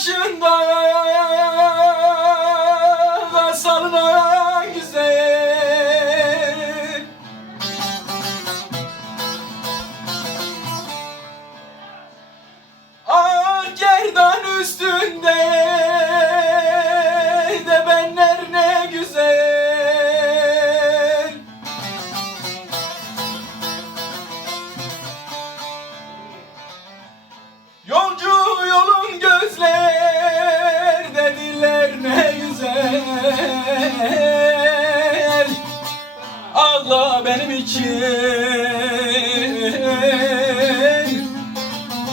Başında salınan güzel. Ah gerdan üstünde Ağla benim için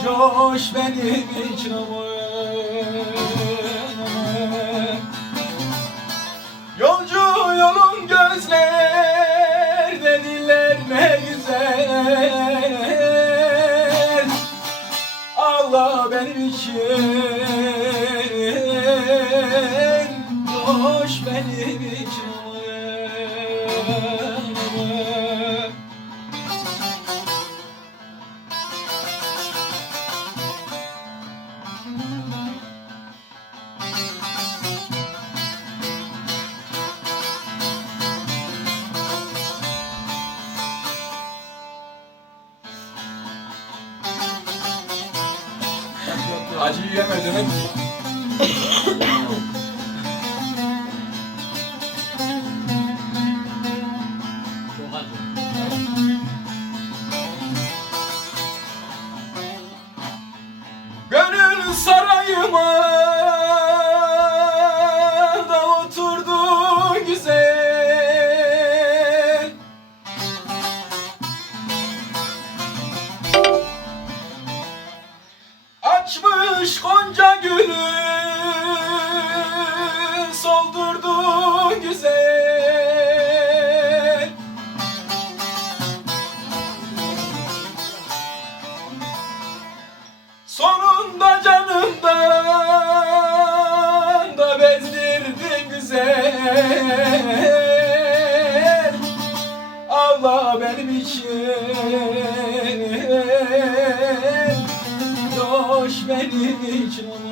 Coş benim için aman Yolcu yolun gözler dediler ne güzel. Allah benim için Coş benim için verdade é mais ou menos. Açmış gonca gülü soldurdu güzel. Sonunda canımdan da bezdirdin güzel. Allah benim için Benim için Sonunda